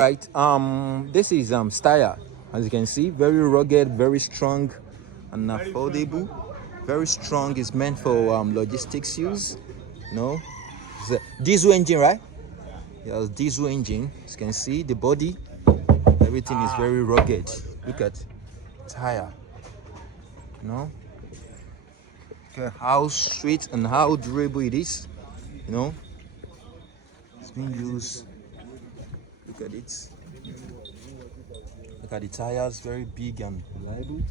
Right. This is Steyr. As you can see, very rugged, very strong, and affordable. Very strong. It's meant for logistics use. No, it's a diesel engine, right? Yeah, diesel engine. As you can see, the body, everything is very rugged. Look at tire. No. Okay, how straight and how durable it is. You know, it's been used. Look at it. Look at the tires, very big and reliable.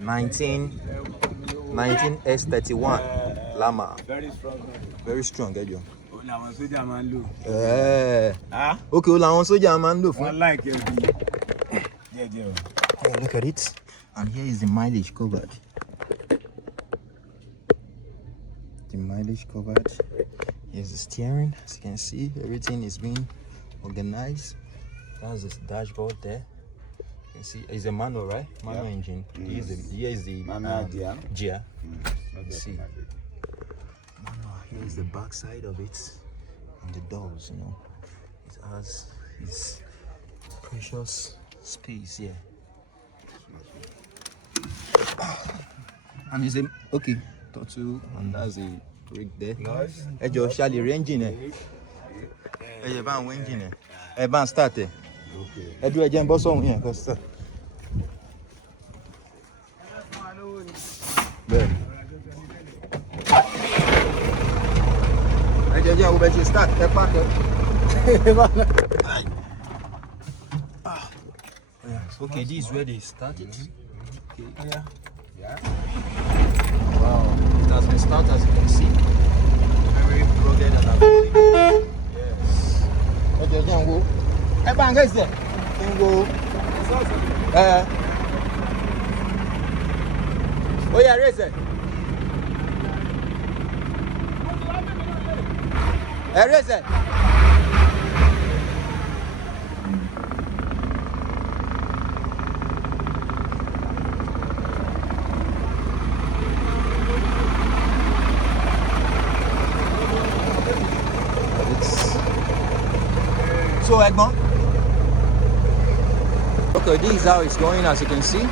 19S31 Lama. Very strong, Ejo. Okay, làwọn sójà máa ń lò fún. Yeah, look at it. And here is the mileage covered. The mileage covered. Here's the steering. As you can see, everything is being organized. That's the dashboard there. You can see it's a manual, right? Manual engine. Here is the gear. See, manual. Here is the back side of it, and the doors. You know, it has its precious space here. And it's a okay. Total, and that's a rig there. Nice. Ejo Charlie engine. Ejo ban engine. Ban start. Okay. Do again boss on here cuz Bẹ́ẹ̀. Ejo we better start e park. Okay, this is where they started. Okay. Yeah. Wow, it has been started, as you can see. Very rugged and affordable. Yes. Okay, then go. Hey, bang, guys, there. Then go. Oh yeah, raise it. Raise it. So Edmond, okay, this is how it's going. As you can see,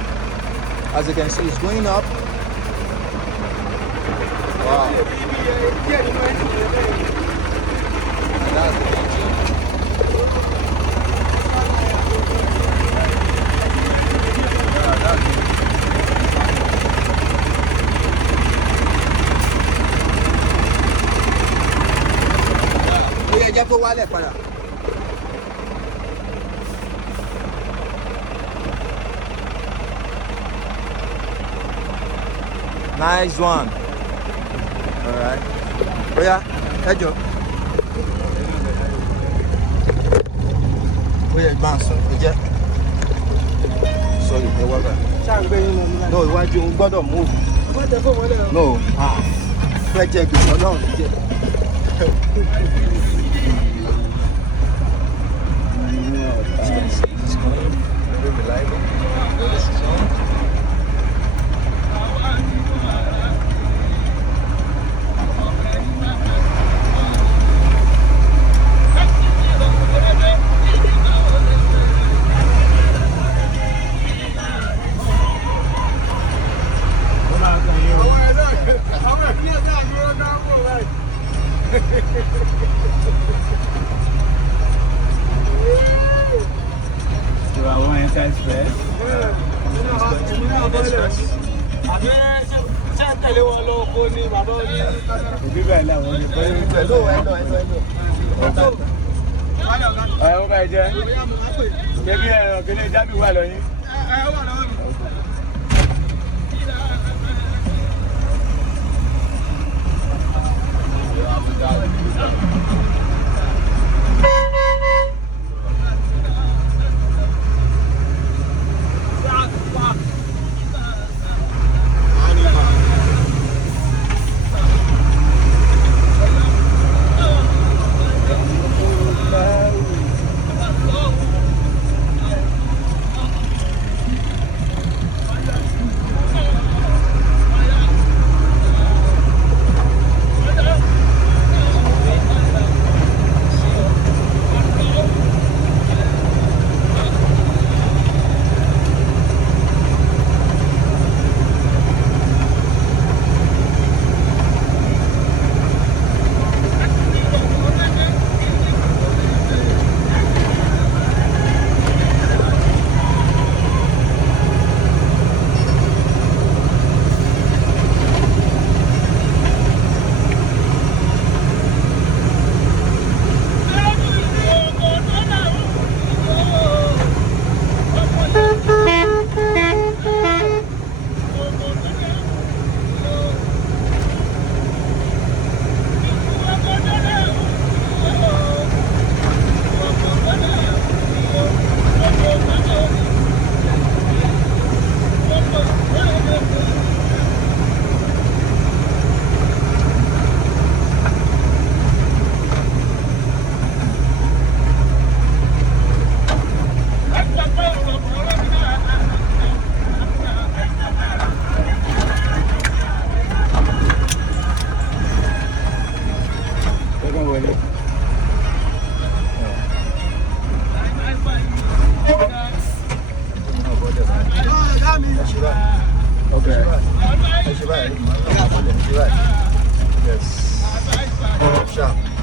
it's going up. Wow. And that's the engine. Oh yeah, ya fue wale para. Nice one. All right. Oh yeah, hey Joe. Oh yeah, bounce. Yeah. Sorry, they were back. No, why you gotta move? No. Right there, good. No. It's going very reliable, very strong. Yes. Sharp.